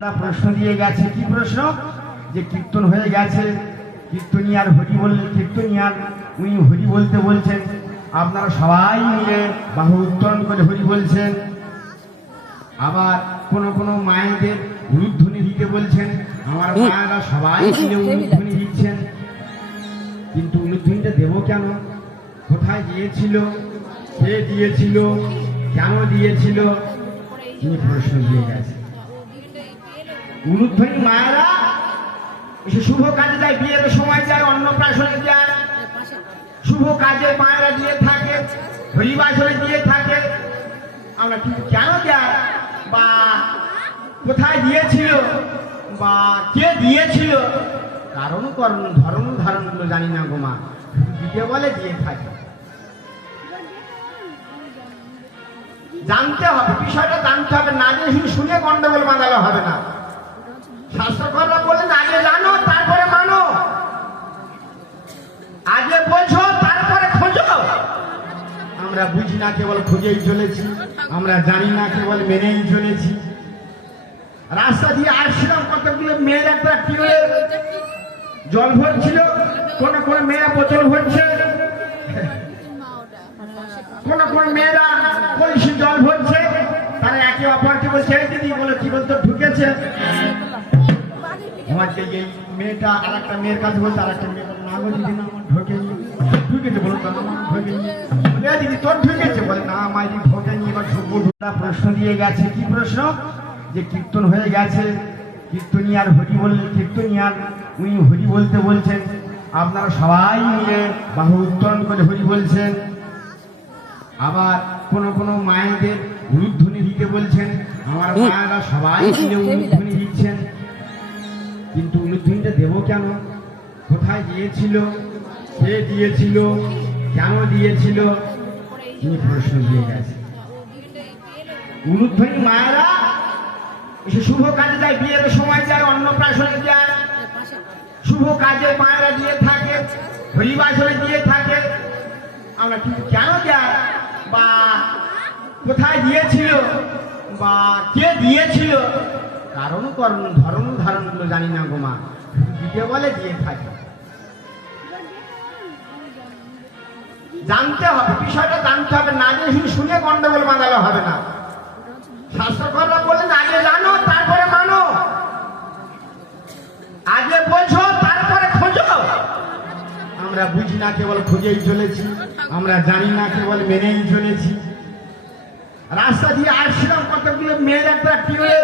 প্রশ্ন দিয়ে গেছে, কি প্রশ্ন? যে কীর্তন হয়ে গেছে, কীর্তনিয়ার হরি বললেন, কীর্তনিয়ার উনি হরি বলতে বলছেন, আপনারা সবাই মিলে বাহু উত্তোলন করে হরি বলছেন। আবার কোন কোন মায়েদের উলুধ্বনি দিতে বলছেন, আমার মায়েরা সবাই মিলে উলুধ্বনি দিচ্ছেন। কিন্তু উলুধ্বনিটা দেবো কেন? কোথায় দিয়েছিল, কে দিয়েছিল, কেন দিয়েছিল, তিনি প্রশ্ন দিয়ে গেছে। উলুধ্বনি মায়েরা এসে শুভ কাজে যায়, বিয়ের সময় যায়, অন্নপ্রাশনে যায়, শুভ কাজে মায়েরা দিয়ে থাকে, হরিবাসরে দিয়ে থাকে। আমরা কিন্তু কেন যায় বা কোথায় দিয়েছিল বা কে দিয়েছিল, কারণ কর্ম ধর্ম ধারণগুলো জানি না গো মা, দিতে বলে দিয়ে থাকে। জানতে হবে, বিষয়টা জানতে হবে, না যে শুনে গন্ডগোল বাঁধালে হবে না। শাস্ত্রকররা বললেন আগে জানো তারপরে মানো, আগে বোঝো তারপরে খোঁজো। আমরা বুঝি না কেবল খুঁজেই চলেছি, আমরা জানি না কেবল মেনেই চলেছি। রাস্তা দিয়ে আসছিলাম, কতগুলো মেয়ের একটা টিউবে জল ভরছিল, কোন কোন মেয়েরা বোতল ভরছে, কোন কোন মেয়েরা কলসি জল ভরছে। তারা একে অপরকে বলছে, এই দিদি বলো কি বলতো ঢুকেছে। আমাকে এই মেয়েটা আর একটা মেয়ের কাছে বলতে, আর একটা মেয়ে না গো দিদি না আমার ঢোকেনি। ঢুকেছে বলো, ঢোকেনি। দিদি তোর ঢুকেছে, বলে না আমার দিদি ঢোকেনি। এবার প্রশ্ন দিয়ে গেছে, কি প্রশ্ন? যে কীর্তন হয়ে গেছে, কীর্তনিয়ার হরি বললেন, কীর্তনিয়ার উনি হরি বলতে বলছেন, আপনারা সবাই মিলে বাহু উত্তোলন করে হরি বলছেন। আবার কোন কোন মায়েদের উলুধ্বনি দিতে বলছেন, আমার মায়েরা সবাই মিলে উলুধ্বনি দিচ্ছেন। কিন্তু উলুধ্বনিটা দেবো কেন? কোথায় দিয়েছিল, কে দিয়েছিল, কেন দিয়েছিল, তিনি প্রশ্ন দিয়ে গেছে। উলুধ্বনি মায়েরা এসে শুভ কাজে যায়, বিয়ের সময় যায়, অন্নপ্রাশনে যায়, শুভ কাজে মায়েরা দিয়ে থাকে, হরিবাসরে দিয়ে থাকে। আমরা কিন্তু কেন যায় বা কোথায় দিয়েছিল বা কে দিয়েছিল, কারণ কর্ম ধর্ম ধারণগুলো জানি না গো মা, দিতে বলে দিয়ে থাকে। জানতে হবে, বিষয়টা জানতে হবে, না যে শুনে গন্ডগোল বাঁধালে হবে না। শাস্ত্রকররা বললেন আগে জানো তারপরে মানো, আগে বোঝো তারপরে খোঁজো। আমরা বুঝি না কেবল খুঁজেই চলেছি, আমরা জানি না কেবল মেনেই চলেছি। রাস্তা দিয়ে আসছিলাম, কতগুলো মেয়ের একটা টিউবে